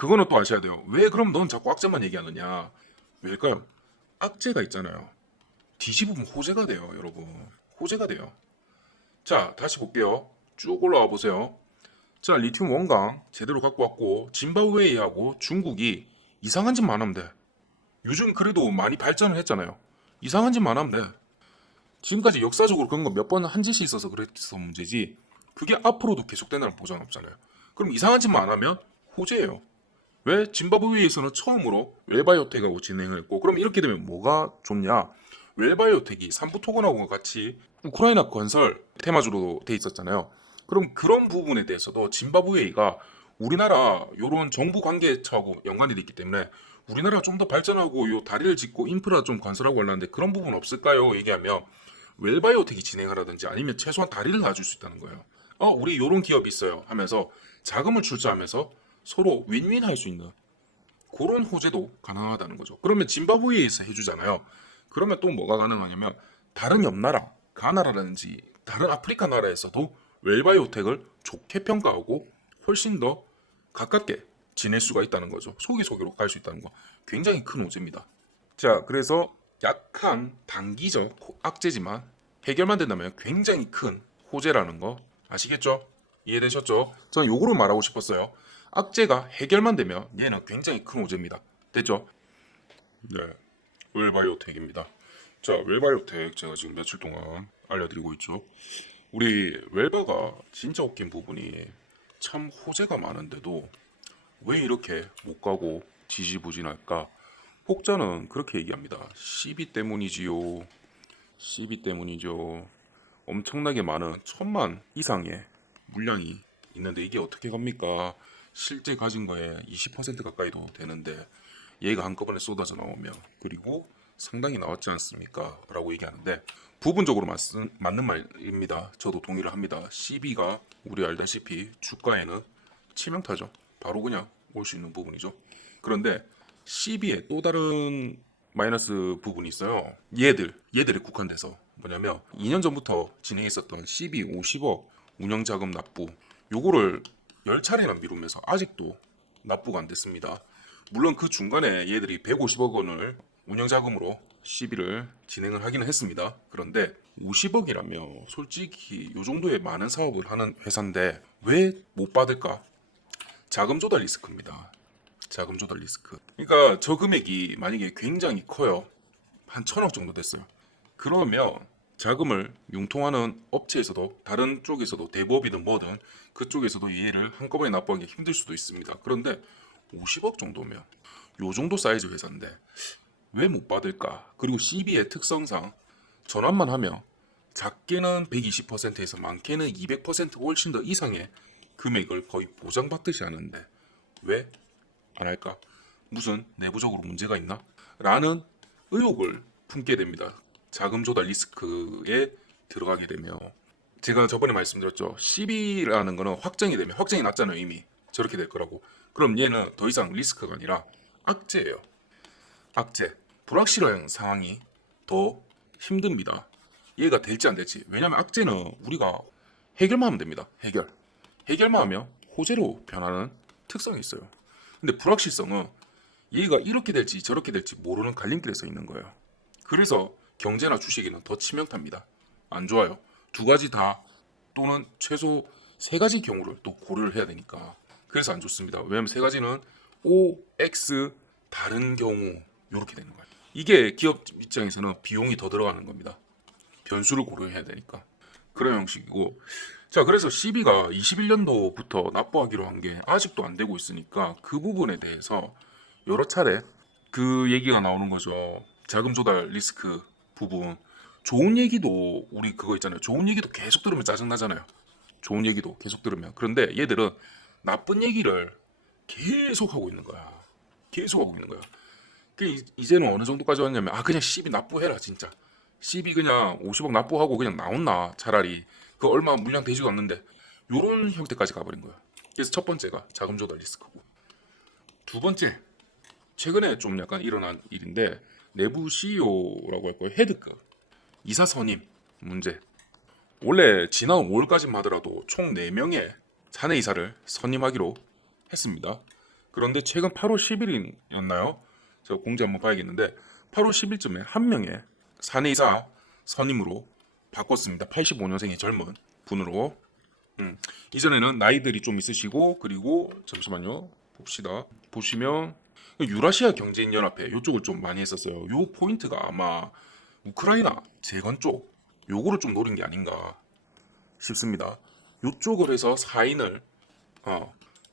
그거는 또 아셔야 돼요. 왜 그럼 넌 자꾸 악재만 얘기하느냐? 왜일까요? 악재가 있잖아요. 뒤집으면 호재가 돼요, 여러분. 호재가 돼요. 자, 다시 볼게요. 쭉 올라와 보세요. 자, 리튬 원강 제대로 갖고 왔고 짐바브웨이하고 중국이 이상한 짓만 하면 돼. 요즘 그래도 많이 발전을 했잖아요. 이상한 짓만 하면 돼. 지금까지 역사적으로 그런 거 몇 번 한 짓이 있어서 그랬어 문제지. 그게 앞으로도 계속된다는 보장 없잖아요. 그럼 이상한 짓만 안 하면 호재예요. 왜? 짐바브웨이에서는 처음으로 웰바이오텍하고 진행을 했고, 그럼 이렇게 되면 뭐가 좋냐? 웰바이오텍이 삼부토건하고 같이 우크라이나 건설 테마주로 돼 있었잖아요. 그럼 그런 부분에 대해서도 짐바브웨이가 우리나라 요런 정부 관계처하고 연관이 돼 있기 때문에 우리나라가 좀 더 발전하고 요 다리를 짓고 인프라 좀 건설하고 하려는데 그런 부분 없을까요? 얘기하면 웰바이오텍이 진행하라든지 아니면 최소한 다리를 놔줄 수 있다는 거예요. 우리 요런 기업이 있어요 하면서 자금을 출자하면서 서로 윈윈 할 수 있는 그런 호재도 가능하다는 거죠. 그러면 짐바브웨이에서 해주잖아요. 그러면 또 뭐가 가능하냐면 다른 옆 나라, 가나라든지 다른 아프리카 나라에서도 웰바이오텍을 좋게 평가하고 훨씬 더 가깝게 지낼 수가 있다는 거죠. 속이속이로 갈 수 있다는 거. 굉장히 큰 호재입니다. 자, 그래서 약한 단기적 악재지만 해결만 된다면 굉장히 큰 호재라는 거 아시겠죠? 이해되셨죠? 저는 요거를 말하고 싶었어요. 악재가 해결만 되면 얘는 굉장히 큰 호재입니다. 됐죠? 네, 웰바이오텍입니다. 자, 웰바이오텍 제가 지금 며칠 동안 알려드리고 있죠. 우리 웰바가 진짜 웃긴 부분이 참 호재가 많은데도 왜 이렇게 못 가고 지지부진할까? 혹자는 그렇게 얘기합니다. 시비 때문이지요. 시비 때문이죠. 엄청나게 많은 1,000만 이상의 물량이 있는데 이게 어떻게 갑니까? 실제 가진 거에 20% 가까이도 되는데 얘가 한꺼번에 쏟아져 나오면 그리고 상당히 나왔지 않습니까? 라고 얘기하는데 부분적으로 맞는 말입니다. 저도 동의를 합니다. CB가 우리 알다시피 주가에는 치명타죠. 바로 그냥 올 수 있는 부분이죠. 그런데 CB의 또 다른 마이너스 부분이 있어요. 얘들에 국한돼서 뭐냐면 2년 전부터 진행했었던 CB 50억 운영자금 납부 요거를 10차례나 미루면서 아직도 납부가 안 됐습니다. 물론 그 중간에 얘들이 150억 원을 운영자금으로 CB를 진행을 하기는 했습니다. 그런데 50억이라며 솔직히 요 정도의 많은 사업을 하는 회사인데 왜 못 받을까? 자금 조달 리스크입니다. 자금 조달 리스크. 그러니까 저 금액이 만약에 굉장히 커요. 한 1,000억 정도 됐어요. 그러면 자금을 융통하는 업체에서도 다른 쪽에서도 대부업이든 뭐든 그쪽에서도 얘를 한꺼번에 납부하기 힘들 수도 있습니다. 그런데 50억 정도면 요 정도 사이즈 회사인데 왜 못 받을까? 그리고 CB의 특성상 전환만 하면 작게는 120%에서 많게는 200% 훨씬 더 이상의 금액을 거의 보장받듯이 하는데 왜 안 할까? 무슨 내부적으로 문제가 있나? 라는 의혹을 품게 됩니다. 자금 조달 리스크에 들어가게 되면 제가 저번에 말씀드렸죠. CB라는 거는 확정이 되면 확정이 났잖아요. 이미 저렇게 될 거라고. 그럼 얘는 더 이상 리스크가 아니라 악재예요. 악재. 불확실한 상황이 더 힘듭니다. 얘가 될지 안 될지. 왜냐하면 악재는 우리가 해결만 하면 됩니다. 해결만 하면 호재로 변하는 특성이 있어요. 근데 불확실성은 얘가 이렇게 될지 저렇게 될지 모르는 갈림길에 서 있는 거예요. 그래서 경제나 주식에는 더 치명타입니다. 안 좋아요. 두 가지 다 또는 최소 세 가지 경우를 또 고려를 해야 되니까 그래서 안 좋습니다. 왜냐면 세 가지는 O, X 다른 경우 이렇게 되는 거예요. 이게 기업 입장에서는 비용이 더 들어가는 겁니다. 변수를 고려해야 되니까 그런 형식이고 자 그래서 CB가 21년도부터 납부하기로 한 게 아직도 안 되고 있으니까 그 부분에 대해서 여러 차례 그 얘기가 나오는 거죠. 자금 조달 리스크 부분 좋은 얘기도 우리 그거 있잖아요. 좋은 얘기도 계속 들으면 짜증나잖아요. 좋은 얘기도 계속 들으면 그런데 얘들은 나쁜 얘기를 계속 하고 있는 거야. 계속 하고 있는 거야. 이제는 어느 정도까지 왔냐면 그냥 CB 납부해라 진짜. CB 그냥 50억 납부하고 그냥 나온나 차라리 그 얼마 물량 되지도 않는데 요런 형태까지 가버린 거야. 그래서 첫 번째가 자금 조달 리스크고 두 번째 최근에 좀 약간 일어난 일인데 내부 CEO라고 할 거예요. 헤드급 이사 선임 문제. 원래 지난 5월까지만 하더라도 총 4명의 사내 이사를 선임하기로 했습니다. 그런데 최근 8월 10일이었나요? 제가 공지 한번 봐야겠는데 8월 10일쯤에 한 명의 사내이사 선임으로 바꿨습니다. 85년생의 젊은 분으로. 이전에는 나이들이 좀 있으시고, 그리고 잠시만요. 봅시다. 보시면 유라시아 경제인연합회 이쪽을 좀 많이 했었어요. 요 포인트가 아마 우크라이나 재건 쪽 요거를 좀 노린 게 아닌가 싶습니다. 요쪽을 해서 사인을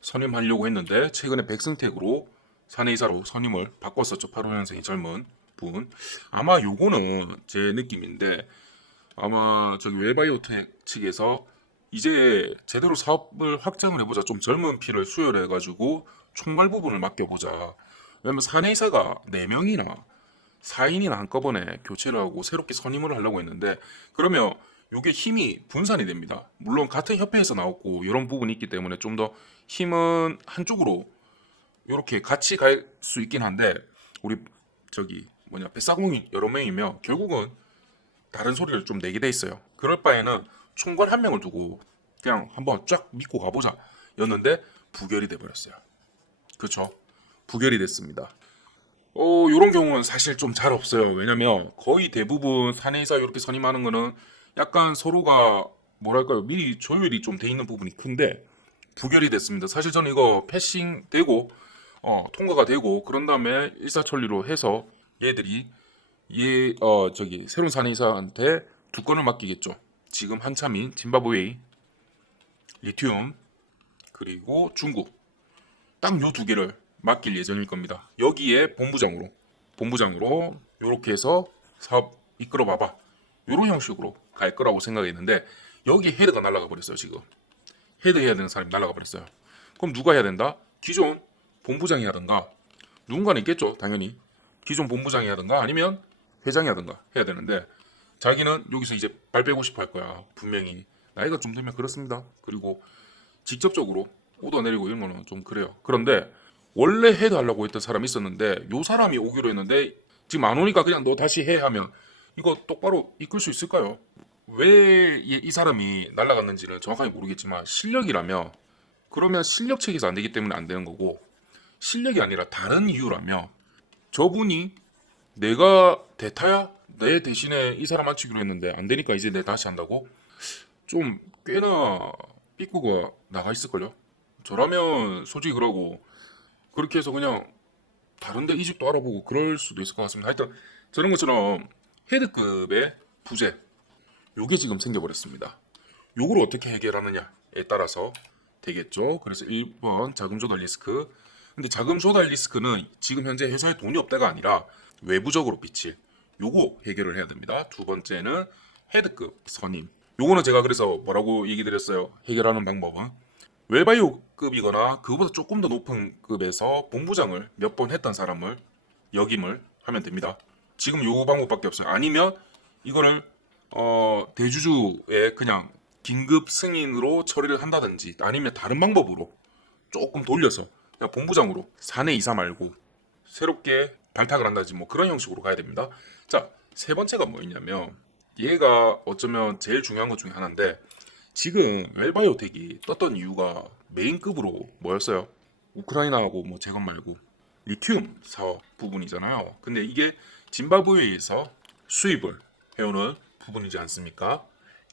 선임하려고 했는데 최근에 백승택으로 사내이사로 선임을 바꿨었죠. 85년생의 젊은 분. 아마 요거는 제 느낌인데 아마 저기 웰바이오텍 측에서 이제 제대로 사업을 확장을 해보자. 좀 젊은 피를 수혈해가지고 총괄 부분을 맡겨보자. 왜냐면 사내이사가 4명이나 4인이나 한꺼번에 교체를 하고 새롭게 선임을 하려고 했는데 그러면 이게 힘이 분산이 됩니다. 물론 같은 협회에서 나왔고 이런 부분이 있기 때문에 좀 더 힘은 한쪽으로 이렇게 같이 갈 수 있긴 한데 우리 저기 뱃사공이 여러 명이면 결국은 다른 소리를 좀 내게 돼 있어요. 그럴 바에는 총괄 한 명을 두고 그냥 한번 쫙 믿고 가보자 였는데 부결이 돼 버렸어요. 그렇죠? 부결이 됐습니다. 요런 경우는 사실 좀 잘 없어요. 왜냐면 거의 대부분 사내이사 이렇게 선임하는 거는 약간 서로가 뭐랄까요 미리 조율이 좀 돼 있는 부분이 큰데 부결이 됐습니다. 사실 저는 이거 패싱 되고 통과가 되고 그런 다음에 일사천리로 해서 얘들이 저기 새로운 사내이사한테 두 건을 맡기겠죠. 지금 한참인 짐바브웨이, 리튬 그리고 중국 딱 요 두 개를 맡길 예정일 겁니다. 여기에 본부장으로 요렇게 해서 사업 이끌어 봐봐. 요런 형식으로 갈 거라고 생각했는데 여기 헤드가 날아가 버렸어요. 지금 헤드 해야 되는 사람이 날아가 버렸어요. 그럼 누가 해야 된다? 기존 본부장이 하든가 누군가는 있겠죠. 당연히 기존 본부장이 하든가 아니면 회장이 하든가 해야 되는데 자기는 여기서 이제 발 빼고 싶어 할 거야. 분명히 나이가 좀 들면 그렇습니다. 그리고 직접적으로 오더 내리고 이런 거는 좀 그래요. 그런데 원래 헤드 하려고 했던 사람이 있었는데 요 사람이 오기로 했는데 지금 안 오니까 그냥 너 다시 해 하면 이거 똑바로 이끌 수 있을까요? 왜 이 사람이 날아갔는지는 정확하게 모르겠지만 실력이라면 그러면 실력 체계에서 안 되기 때문에 안 되는 거고 실력이 아니라 다른 이유라면 저분이 내가 대타야? 내 대신에 이 사람 맞추기로 했는데 안 되니까 이제 내 다시 한다고? 좀 꽤나 삐꾸가 나가 있을걸요? 저라면 솔직히 그러고 그렇게 해서 그냥 다른데 이직도 알아보고 그럴 수도 있을 것 같습니다. 하여튼 저런 것처럼 헤드급의 부재 요게 지금 생겨버렸습니다. 요걸 어떻게 해결하느냐에 따라서 되겠죠. 그래서 1번 자금 조달 리스크. 근데 자금 조달 리스크는 지금 현재 회사에 돈이 없다가 아니라 외부적으로 비칠 요거 해결을 해야 됩니다. 두 번째는 헤드급 선임. 요거는 제가 그래서 뭐라고 얘기 드렸어요. 해결하는 방법은 웰바이오급이거나 그거보다 조금 더 높은 급에서 본부장을 몇 번 했던 사람을 역임을 하면 됩니다. 지금 요 방법밖에 없어요. 아니면 이거를 대주주의 그냥 긴급 승인으로 처리를 한다든지 아니면 다른 방법으로 조금 돌려서 그냥 본부장으로 사내 이사 말고 새롭게 발탁을 한다든지 뭐 그런 형식으로 가야 됩니다. 자, 세 번째가 뭐였냐면 얘가 어쩌면 제일 중요한 것 중에 하나인데 지금 웰바이오텍이 떴던 이유가 메인급으로 뭐였어요? 우크라이나하고 뭐 재건 말고 리튬 사업 부분이잖아요. 근데 이게 짐바브웨에서 수입을 해오는 부분이지 않습니까?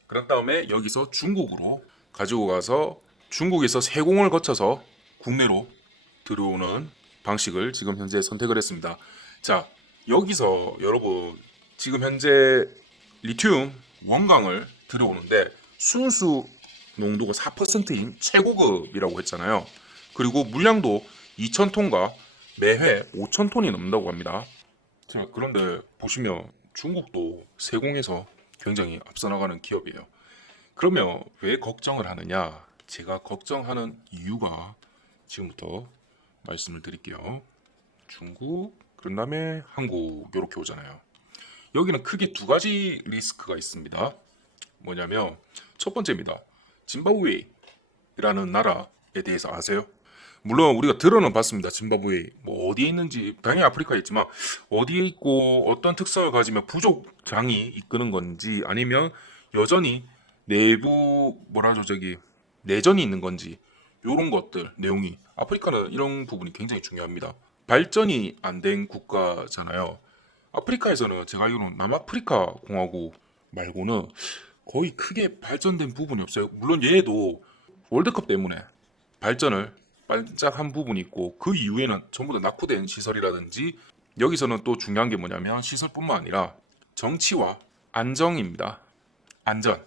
그런 다음에 여기서 중국으로 가지고 가서 중국에서 세공을 거쳐서 국내로 들어오는 방식을 지금 현재 선택을 했습니다. 자, 여기서 여러분 지금 현재 리튬 원강을 들어오는데 순수 농도가 4%인 최고급이라고 했잖아요. 그리고 물량도 2,000톤과 매회 5,000톤이 넘는다고 합니다. 자, 그런데 보시면 중국도 세공에서 굉장히 앞서 나가는 기업이에요. 그러면 왜 걱정을 하느냐? 제가 걱정하는 이유가 지금부터 말씀을 드릴게요. 중국, 그런 다음에 한국 이렇게 오잖아요. 여기는 크게 두 가지 리스크가 있습니다. 뭐냐면 첫 번째입니다. 짐바브웨이라는 나라에 대해서 아세요? 물론 우리가 들어는 봤습니다. 짐바브웨이 뭐 어디에 있는지 당연히 아프리카에 있지만 어디에 있고 어떤 특성을 가지면 부족장이 이끄는 건지 아니면 여전히 내부 뭐라죠 저기 내전이 있는 건지 요런 것들 내용이 아프리카는 이런 부분이 굉장히 중요합니다. 발전이 안 된 국가잖아요. 아프리카에서는 제가 알기로는 남아프리카 공화국 말고는 거의 크게 발전된 부분이 없어요. 물론 얘도 월드컵 때문에 발전을 반짝한 부분이 있고 그 이후에는 전부 다 낙후된 시설이라든지 여기서는 또 중요한 게 뭐냐면 시설뿐만 아니라 정치와 안정입니다. 안전.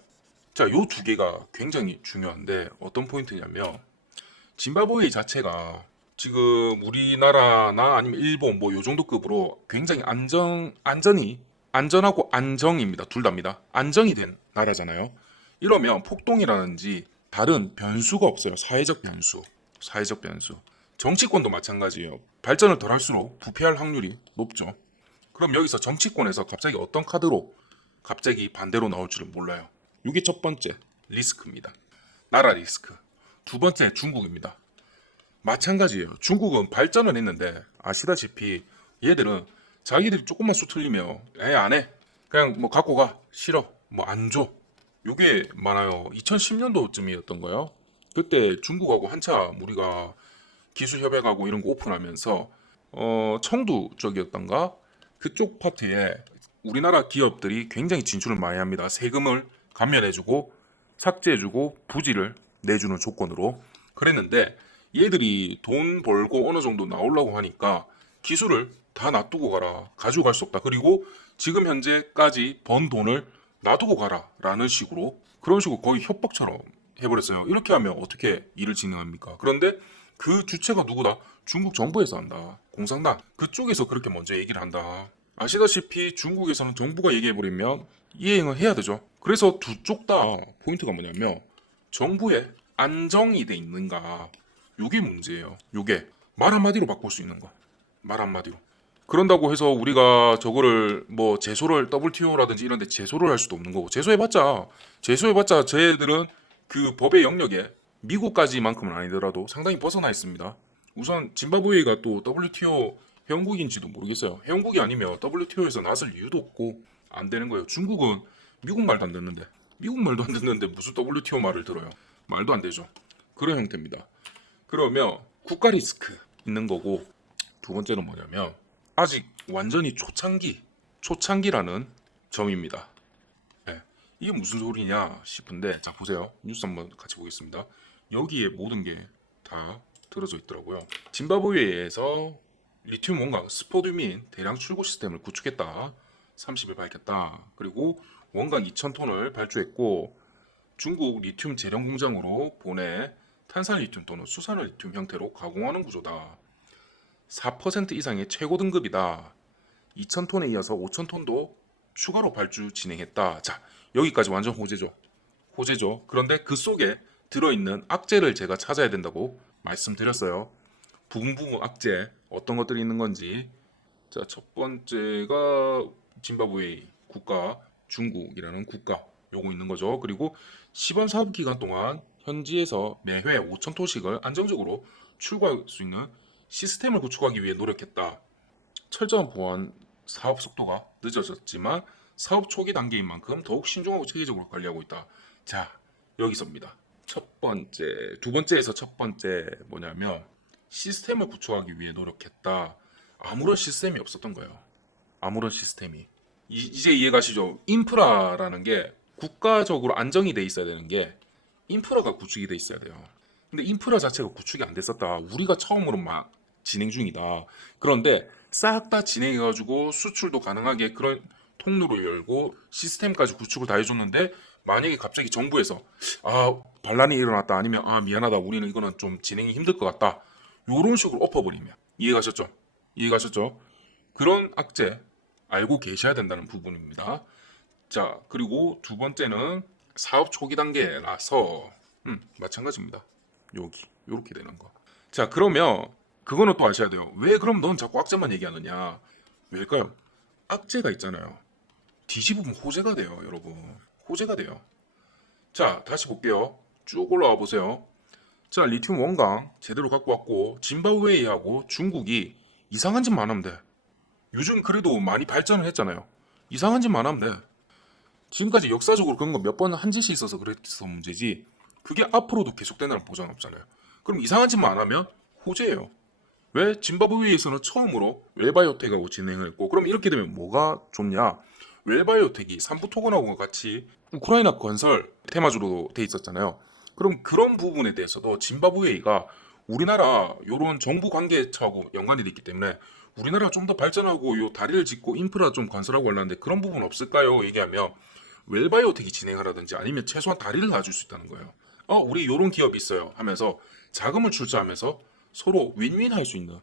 자, 요 두 개가 굉장히 중요한데 어떤 포인트냐면 짐바브웨 자체가 지금 우리나라나 아니면 일본 뭐 요 정도 급으로 굉장히 안전하고 안정입니다. 둘 다입니다. 안정이 된 나라잖아요. 이러면 폭동이라든지 다른 변수가 없어요. 사회적 변수. 정치권도 마찬가지예요. 발전을 덜 할수록 부패할 확률이 높죠. 그럼 여기서 정치권에서 갑자기 어떤 카드로 갑자기 반대로 나올 줄은 몰라요. 이게 첫 번째 리스크입니다. 나라 리스크. 두 번째 중국입니다. 마찬가지예요. 중국은 발전을 했는데 아시다시피 얘들은 자기들이 조금만 수틀리면 안 해. 그냥 뭐 갖고 가. 싫어. 뭐 안 줘. 요게 많아요. 2010년도쯤이었던 거예요. 그때 중국하고 한참 우리가 기술협약하고 이런 거 오픈하면서 청두 쪽이었던가 그쪽 파트에 우리나라 기업들이 굉장히 진출을 많이 합니다. 세금을 감면해주고 삭제해주고 부지를 내주는 조건으로 그랬는데 얘들이 돈 벌고 어느 정도 나오려고 하니까 기술을 다 놔두고 가라. 가지고 갈 수 없다. 그리고 지금 현재까지 번 돈을 놔두고 가라 라는 식으로 그런 식으로 거의 협박처럼 해버렸어요. 이렇게 하면 어떻게 일을 진행합니까? 그런데 그 주체가 누구다? 중국 정부에서 한다. 공산당 그쪽에서 그렇게 먼저 얘기를 한다. 아시다시피 중국에서는 정부가 얘기해버리면 이행을 해야 되죠. 그래서 두 쪽 다 포인트가 뭐냐면 정부에 안정이 돼 있는가 요게 문제예요. 요게 말 한마디로 바꿀 수 있는 거. 말 한마디로. 그런다고 해서 우리가 저거를 뭐 제소를 WTO라든지 이런 데 제소를 할 수도 없는 거고 제소해봤자 쟤들은 그 법의 영역에 미국까지만큼은 아니더라도 상당히 벗어나 있습니다. 우선 짐바브웨가 또 WTO 회원국인지도 모르겠어요. 회원국이 아니면 WTO에서 나설 이유도 없고 안 되는 거예요. 중국은 미국 말도 안 듣는데 무슨 WTO 말을 들어요. 말도 안 되죠. 그런 형태입니다. 그러면 국가 리스크 있는 거고 두 번째는 뭐냐면 아직 완전히 초창기라는 점입니다. 네. 이게 무슨 소리냐 싶은데 자 보세요. 뉴스 한번 같이 보겠습니다. 여기에 모든 게 다 들어져 있더라고요. 짐바브웨에서 리튬 원광 스포드민 대량 출고 시스템을 구축했다. 30일 밝혔다. 그리고 원광 2,000톤을 발주했고 중국 리튬 재련 공장으로 보내 탄산 리튬 또는 수산 리튬 형태로 가공하는 구조다. 4% 이상의 최고 등급이다. 2,000톤에 이어서 5,000톤도 추가로 발주 진행했다. 자, 여기까지 완전 호재죠. 그런데 그 속에 들어있는 악재를 제가 찾아야 된다고 말씀드렸어요. 부분 악재 어떤 것들이 있는 건지. 자, 첫 번째가 짐바브웨 국가, 중국이라는 국가 요거 있는 거죠. 그리고 시범 사업 기간 동안 현지에서 매회 5,000톤씩을 안정적으로 출고할 수 있는 시스템을 구축하기 위해 노력했다. 철저한 보안 사업 속도가 늦어졌지만 사업 초기 단계인 만큼 더욱 신중하고 체계적으로 관리하고 있다. 자, 여기서입니다. 두 번째에서 첫 번째 뭐냐면 시스템을 구축하기 위해 노력했다. 아무런 시스템이 없었던 거예요. 아무런 시스템이. 이제 이해가시죠? 인프라라는 게 국가적으로 안정이 돼 있어야 되는 게 인프라가 구축이 돼 있어야 돼요. 근데 인프라 자체가 구축이 안 됐었다. 우리가 처음으로 막 진행 중이다. 그런데 싹 다 진행해가지고 수출도 가능하게 그런 통로를 열고 시스템까지 구축을 다 해줬는데 만약에 갑자기 정부에서 반란이 일어났다 아니면 미안하다 우리는 이거는 좀 진행이 힘들 것 같다 요런 식으로 엎어버리면 이해가셨죠? 그런 악재 알고 계셔야 된다는 부분입니다. 자, 그리고 두 번째는 사업 초기 단계라서 마찬가지입니다. 요렇게 되는 거. 자, 그러면 그거는 또 아셔야 돼요. 왜 그럼 넌 자꾸 악재만 얘기하느냐? 왜일까요? 악재가 있잖아요. 뒤집으면 호재가 돼요, 여러분. 호재가 돼요. 자, 다시 볼게요. 쭉 올라와 보세요. 자, 리튬 원광 제대로 갖고 왔고 짐바브웨이하고 중국이 이상한 짓만 하면 돼. 요즘 그래도 많이 발전을 했잖아요. 이상한 짓만 하면 돼. 지금까지 역사적으로 그런 거 몇 번 한 짓이 있어서 그랬어 문제지 그게 앞으로도 계속되는 보장 없잖아요. 그럼 이상한 짓만 안 하면 호재예요. 왜? 짐바브웨에서는 처음으로 웰바이오텍하고 진행을 했고, 그럼 이렇게 되면 뭐가 좋냐? 웰바이오텍이 삼부토건하고 같이 우크라이나 건설 테마주로 돼 있었잖아요. 그럼 그런 부분에 대해서도 짐바브웨가 우리나라 요런 정부 관계처하고 연관이 돼 있기 때문에 우리나라 좀 더 발전하고 요 다리를 짓고 인프라 좀 건설하고 하려는데 그런 부분 없을까요? 얘기하면 웰바이오텍이 진행하라든지 아니면 최소한 다리를 놔줄 수 있다는 거예요. 우리 요런 기업이 있어요 하면서 자금을 출자하면서 서로 윈윈 할 수 있는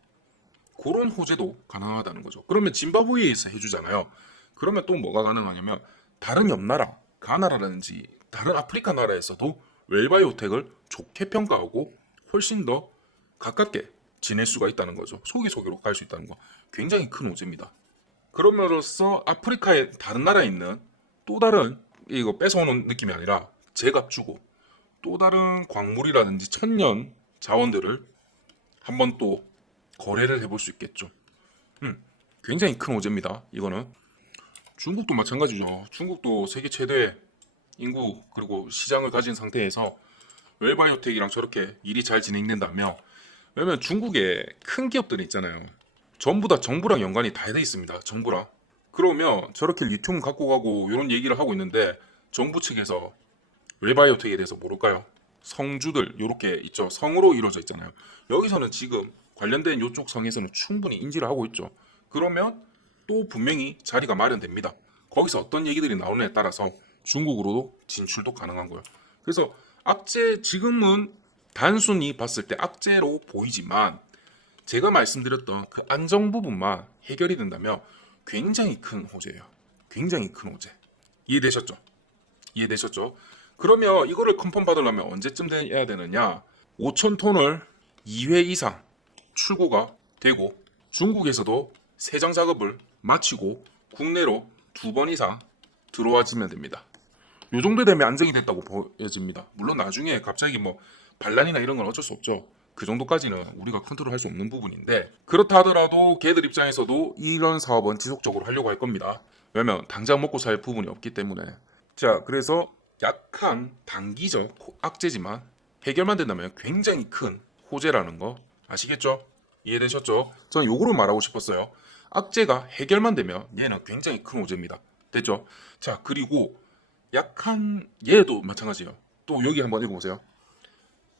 그런 호재도 가능하다는 거죠. 그러면 짐바브웨에서 해주잖아요. 그러면 또 뭐가 가능하냐면 다른 옆 나라, 가나라든지 다른 아프리카 나라에서도 웰바이오텍을 좋게 평가하고 훨씬 더 가깝게 지낼 수가 있다는 거죠. 속이속이로 갈 수 있다는 거. 굉장히 큰 호재입니다. 그럼으로써 아프리카의 다른 나라에 있는 또 다른 이거 뺏어오는 느낌이 아니라 제값 주고 또 다른 광물이라든지 천년 자원들을 한번 또 거래를 해볼 수 있겠죠. 굉장히 큰 호재입니다. 이거는 중국도 마찬가지죠. 중국도 세계 최대 인구 그리고 시장을 가진 상태에서 웰바이오텍이랑 저렇게 일이 잘 진행된다며. 왜냐면 중국에 큰 기업들이 있잖아요. 전부 다 정부랑 연관이 다 돼 있습니다. 정부랑. 그러면 저렇게 리튬 갖고 가고 이런 얘기를 하고 있는데 정부 측에서 웰바이오텍에 대해서 모를까요? 성주들 요렇게 있죠. 성으로 이루어져 있잖아요. 여기서는 지금 관련된 요쪽 성에서는 충분히 인지를 하고 있죠. 그러면 또 분명히 자리가 마련됩니다. 거기서 어떤 얘기들이 나오느냐에 따라서 중국으로도 진출도 가능한 거예요. 그래서 악재 지금은 단순히 봤을 때 악재로 보이지만 제가 말씀드렸던 그 안정 부분만 해결이 된다면 굉장히 큰 호재예요. 굉장히 큰 호재. 이해되셨죠? 이해되셨죠? 그러면 이거를 컨펌 받으려면 언제쯤 돼야 되느냐? 5,000톤을 2회 이상 출고가 되고 중국에서도 세정 작업을 마치고 국내로 2번 이상 들어와지면 됩니다. 요 정도 되면 안정이 됐다고 보여집니다. 물론 나중에 갑자기 뭐 반란이나 이런 건 어쩔 수 없죠. 그 정도까지는 우리가 컨트롤할 수 없는 부분인데 그렇다 하더라도 걔들 입장에서도 이런 사업은 지속적으로 하려고 할 겁니다. 왜냐면 당장 먹고 살 부분이 없기 때문에. 자, 그래서 약한 단기적 악재지만 해결만 된다면 굉장히 큰 호재라는 거 아시겠죠? 이해되셨죠? 저는 요거를 말하고 싶었어요. 악재가 해결만 되면 얘는 굉장히 큰 호재입니다. 됐죠? 자, 그리고 약한 얘도 마찬가지예요. 또 여기 한번 읽어보세요.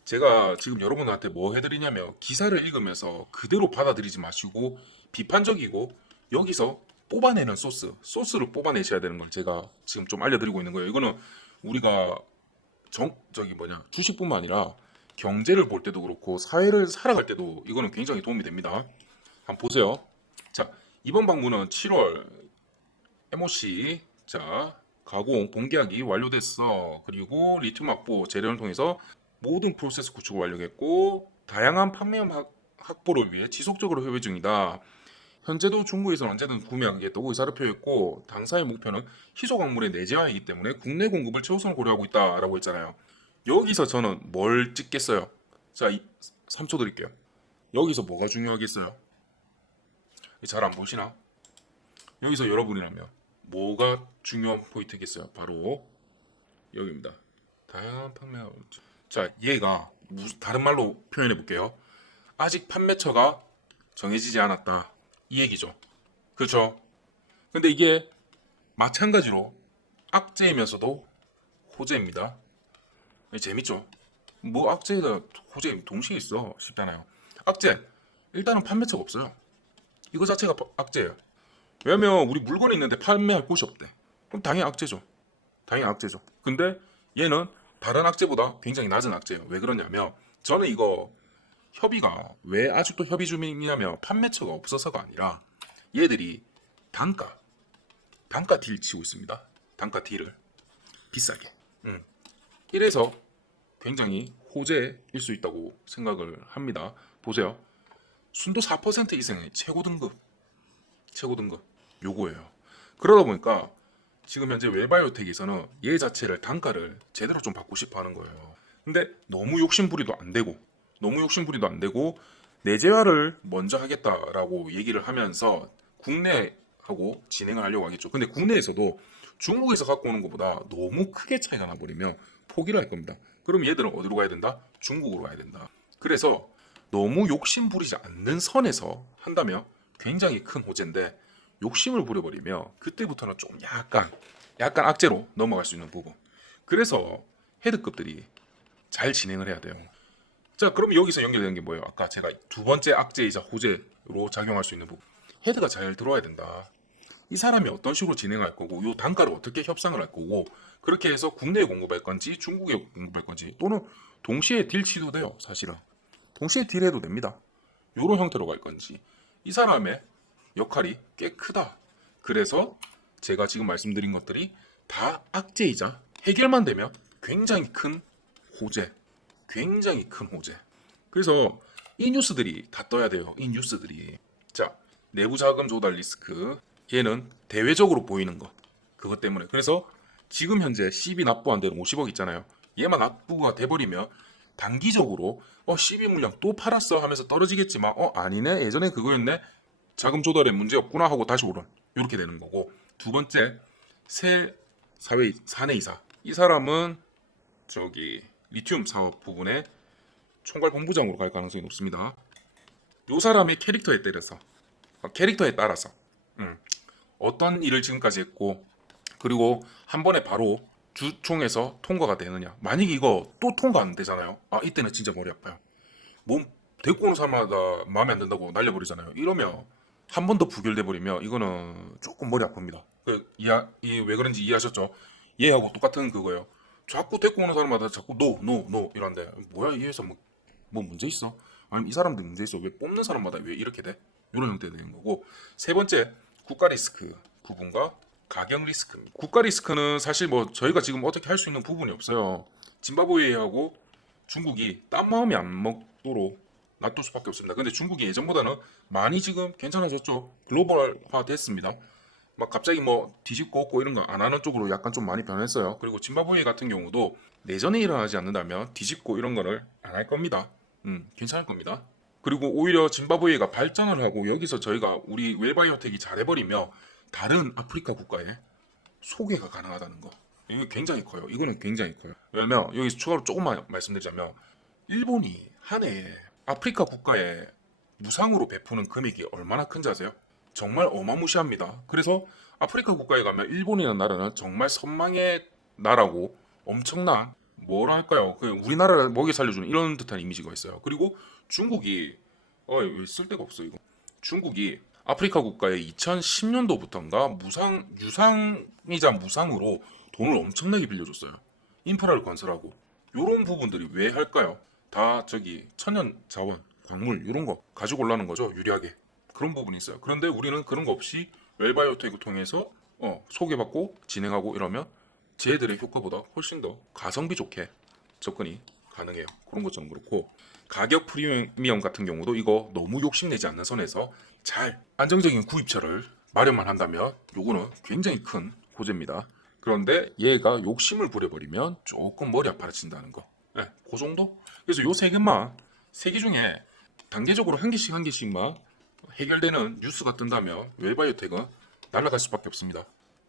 제가 지금 여러분한테 뭐 해드리냐면 기사를 읽으면서 그대로 받아들이지 마시고 비판적이고 여기서 뽑아내는 소스를 뽑아내셔야 되는 걸 제가 지금 좀 알려드리고 있는 거예요. 이거는 우리가 주식뿐만 아니라 경제를 볼 때도 그렇고 사회를 살아갈 때도 이거는 굉장히 도움이 됩니다. 한번 보세요. 자, 이번 방문은 7월 MOC 자 가공 본계약이 완료됐어. 그리고 리튬 확보 재련을 통해서 모든 프로세스 구축을 완료했고 다양한 판매형 확보를 위해 지속적으로 협의 중이다. 현재도 중국에서는 언제든 구매하겠다고 의사를 표했고 당사의 목표는 희소 광물의 내재화이기 때문에 국내 공급을 최우선으로 고려하고 있다라고 했잖아요. 여기서 저는 뭘 찍겠어요? 자, 3초 드릴게요. 여기서 뭐가 중요하겠어요? 잘 안 보시나? 여기서 여러분이라면 뭐가 중요한 포인트겠어요? 바로 여기입니다. 다양한 판매가 자, 얘가 다른 말로 표현해 볼게요. 아직 판매처가 정해지지 않았다. 이 얘기죠. 그렇죠? 근데 이게 마찬가지로 악재이면서도 호재입니다. 재밌죠? 뭐 악재다 호재 동시에 있어 쉽잖아요. 악재 일단은 판매처가 없어요. 이거 자체가 악재예요. 왜냐면 우리 물건이 있는데 판매할 곳이 없대. 그럼 당연히 악재죠. 당연히 악재죠. 근데 얘는 다른 악재보다 굉장히 낮은 악재예요. 왜 그러냐면 저는 이거 협의가 왜 아직도 협의 중이냐면 판매처가 없어서가 아니라 얘들이 단가 딜 치고 있습니다. 단가 딜을 비싸게. 이래서 굉장히 호재일 수 있다고 생각을 합니다. 보세요. 순도 4% 이상의 최고 등급 요거예요. 그러다 보니까 지금 현재 웰바이오텍에서는 얘 자체를 단가를 제대로 좀 받고 싶어 하는 거예요. 근데 너무 욕심부리도 안 되고 내재화를 먼저 하겠다라고 얘기를 하면서 국내하고 진행을 하려고 하겠죠. 근데 국내에서도 중국에서 갖고 오는 것보다 너무 크게 차이가 나버리면 포기를 할 겁니다. 그럼 얘들은 어디로 가야 된다? 중국으로 가야 된다. 그래서 너무 욕심 부리지 않는 선에서 한다면 굉장히 큰 호재인데 욕심을 부려버리면 그때부터는 좀 약간 악재로 넘어갈 수 있는 부분. 그래서 헤드급들이 잘 진행을 해야 돼요. 자, 그럼 여기서 연결되는 게 뭐예요? 아까 제가 두 번째 악재이자 호재로 작용할 수 있는 부분. 헤드가 잘 들어와야 된다. 이 사람이 어떤 식으로 진행할 거고, 이 단가를 어떻게 협상을 할 거고, 그렇게 해서 국내에 공급할 건지, 중국에 공급할 건지, 또는 동시에 딜 치도 돼요, 사실은. 동시에 딜해도 됩니다. 이런 형태로 갈 건지. 이 사람의 역할이 꽤 크다. 그래서 제가 지금 말씀드린 것들이 다 악재이자 해결만 되면 굉장히 큰 호재. 굉장히 큰 호재. 그래서 이 뉴스들이 다 떠야 돼요. 이 뉴스들이. 자, 내부 자금 조달 리스크. 얘는 대외적으로 보이는 것. 그것 때문에. 그래서 지금 현재 CB 납부한 데는 50억 있잖아요. 얘만 납부가 돼버리면 단기적으로 CB 물량 또 팔았어 하면서 떨어지겠지만 아니네 예전에 그거였네 자금 조달에 문제 없구나 하고 다시 오른 이렇게 되는 거고. 두 번째 셀 사내이사. 이 사람은 저기 리튬 사업 부분에 총괄 본부장으로 갈 가능성이 높습니다. 이 사람의 캐릭터에 따라서 어떤 일을 지금까지 했고 그리고 한 번에 바로 주총에서 통과가 되느냐. 만약에 이거 또 통과 안 되잖아요. 이때는 진짜 머리 아파요. 몸 데리고 오는 사람마다 마음에 안 든다고 날려버리잖아요. 이러면 한 번 더 부결돼 버리면 이거는 조금 머리 아픕니다. 왜 그런지 이해하셨죠? 얘하고 똑같은 그거예요. 자꾸 데리고 오는 사람마다 자꾸 노 이런데 뭐야 이 회사 뭐 문제 있어? 아니면 이 사람들 문제 있어? 왜 뽑는 사람마다 왜 이렇게 돼? 이런 형태 되는 거고. 세 번째 국가 리스크 부분과 가격 리스크입니다. 국가 리스크는 사실 뭐 저희가 지금 어떻게 할 수 있는 부분이 없어요. 짐바브웨하고 중국이 딴 마음이 안 먹도록 놔둘 수밖에 없습니다. 근데 중국이 예전보다는 많이 지금 괜찮아졌죠. 글로벌화 됐습니다. 막 갑자기 뭐 뒤집고 엎고 이런 거 안 하는 쪽으로 약간 좀 많이 변했어요. 그리고 짐바브웨 같은 경우도 내전에 일어나지 않는다면 뒤집고 이런 거를 안 할 겁니다. 괜찮을 겁니다. 그리고 오히려 짐바브웨가 발전을 하고 여기서 저희가 우리 웰바이오텍이 잘해버리며 다른 아프리카 국가에 소개가 가능하다는 거. 이게 굉장히 커요. 이거는 굉장히 커요. 왜냐면 여기서 추가로 조금만 말씀드리자면 일본이 한 해에 아프리카 국가에 무상으로 베푸는 금액이 얼마나 큰지 아세요? 정말 어마무시합니다. 그래서 아프리카 국가에 가면 일본이라는 나라는 정말 선망의 나라고 엄청난 뭐라 할까요? 우리나라를 먹여 살려주는 이런 듯한 이미지가 있어요. 그리고 중국이 왜 쓸데가 없어 이거. 중국이 아프리카 국가에 2010년도부터인가 유상이자 무상으로 돈을 엄청나게 빌려줬어요. 인프라를 건설하고. 이런 부분들이 왜 할까요? 다 저기 천연 자원, 광물 이런 거 가지고 올라는 거죠. 유리하게. 그런 부분이 있어요. 그런데 우리는 그런 거 없이 웰바이오텍을 통해서 소개받고 진행하고 이러면 쟤들의 효과보다 훨씬 더 가성비 좋게 접근이 가능해요. 그런 것처럼 그렇고 가격 프리미엄 같은 경우도 이거 너무 욕심내지 않는 선에서 잘 안정적인 구입처를 마련만 한다면 요거는 굉장히 큰 호재입니다. 그런데 얘가 욕심을 부려버리면 조금 머리 아파진다는 거. 네, 그 정도? 그래서 요 세 개 중에 단계적으로 한 개씩만 해결되는 뉴스가 뜬다면 웰바이오텍은 날아갈 수밖에 없습니다.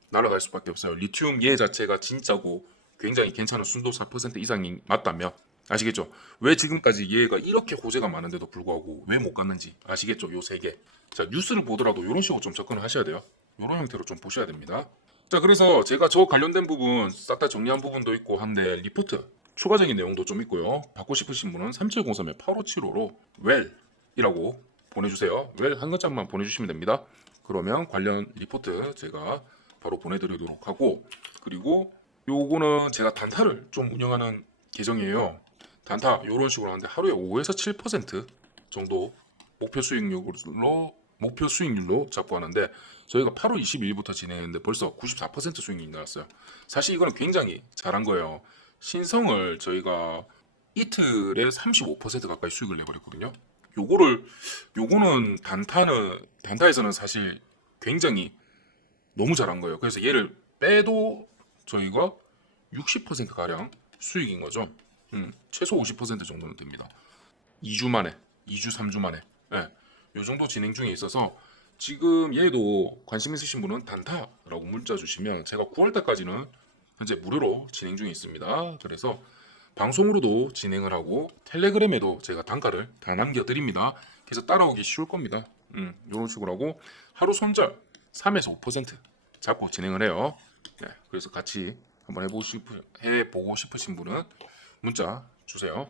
날아갈 수밖에 없어요. 리튬 얘 자체가 진짜고 굉장히 괜찮은 순도 4% 이상이 맞다면 아시겠죠? 왜 지금까지 얘가 이렇게 호재가 많은데도 불구하고 왜 못 갔는지 아시겠죠? 요 세 개. 자, 뉴스를 보더라도 이런 식으로 좀 접근을 하셔야 돼요. 이런 형태로 좀 보셔야 됩니다. 자, 그래서 제가 저 관련된 부분 싹 다 정리한 부분도 있고 한데 리포트 추가적인 내용도 좀 있고요. 받고 싶으신 분은 3703-8575로 웰이라고 보내주세요. 웰 한 글자만 보내주시면 됩니다. 그러면 관련 리포트 제가 바로 보내드리도록 하고, 그리고 요거는 제가 단타를 좀 운영하는 계정이에요. 단타 이런 식으로 하는데 하루에 5에서 7% 정도 목표 수익률로 잡고 하는데 저희가 8월 22일부터 진행했는데 벌써 94% 수익률이 나왔어요. 사실 이거는 굉장히 잘한 거예요. 신성을 저희가 이틀에 35% 가까이 수익을 내버렸거든요. 요거는 단타에서는 사실 굉장히 너무 잘한 거예요. 그래서 얘를 빼도 저희가 60% 가량 수익인 거죠. 최소 50% 정도는 됩니다. 2주 만에, 2주, 3주 만에. 네, 요 정도 진행 중에 있어서 지금 얘도 관심 있으신 분은 단타라고 문자 주시면 제가 9월 달까지는 현재 무료로 진행 중에 있습니다. 그래서 방송으로도 진행을 하고 텔레그램에도 제가 단가를 다 남겨드립니다. 그래서 따라오기 쉬울 겁니다. 이런 식으로 하고 하루 손절 3에서 5% 잡고 진행을 해요. 네, 그래서 같이 한번 해보고 싶으신 분은 문자 주세요.